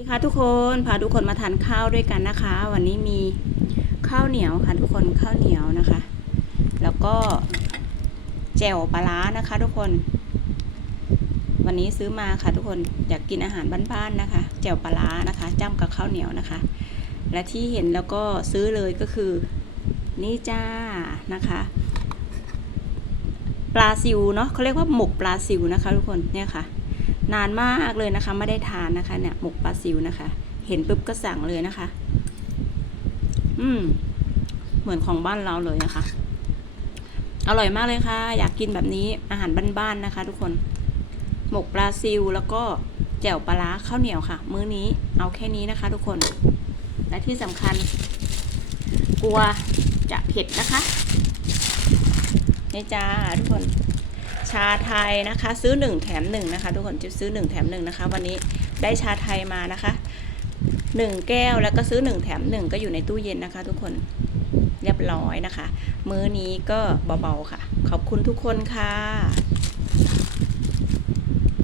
สวัสดีค่ะทุกคนพาทุกคนมาทานข้าวด้วยกันนะคะ วันนี้มีข้าวเหนียวค่ะทุกคนข้าวเหนียวนะคะ แล้วก็แจ่วปลาร้านะคะ ทุกคน วันนี้ซื้อมาค่ะทุกคนอยากกินอาหารบ้านๆนะคะ แจ่วปลาร้านะคะจ้ำกับข้าวเหนียวนะคะ และที่เห็นแล้วก็ซื้อเลยก็คือนี่จ้านะคะ ปลาซิวเนาะเขาเรียกว่าหมกปลาซิวนะคะ ทุกคนเนี่ยค่ะ นานมากเลยนะคะ ไม่ได้ทานนะคะ เนี่ยหมกปลาซิวนะคะ เห็นปุ๊บก็สั่งเลยนะคะ อืม เหมือนของบ้านเราเลยนะคะ อร่อยมากเลยค่ะ อยากกินแบบนี้อาหารบ้านๆนะคะ ทุกคน หมกปลาซิวแล้วก็แจ่วปลาร้าข้าวเหนียวค่ะ มื้อนี้เอาแค่นี้นะคะ ทุกคน และที่สำคัญ กลัวจะเผ็ดนะคะนี่จ้าทุกคน ชาไทยนะคะ ซื้อหนึ่งแถมหนึ่งนะคะทุกคนจะซื้อหนึ่งแถมหนึ่งนะคะ วันนี้ได้ชาไทยมานะคะหนึ่งแก้วแล้วก็ซื้อหนึ่งแถมหนึ่งก็อยู่ในตู้เย็นนะคะ ทุกคนเรียบร้อยนะคะ มื้อนี้ก็เบาๆค่ะ ขอบคุณทุกคนค่ะ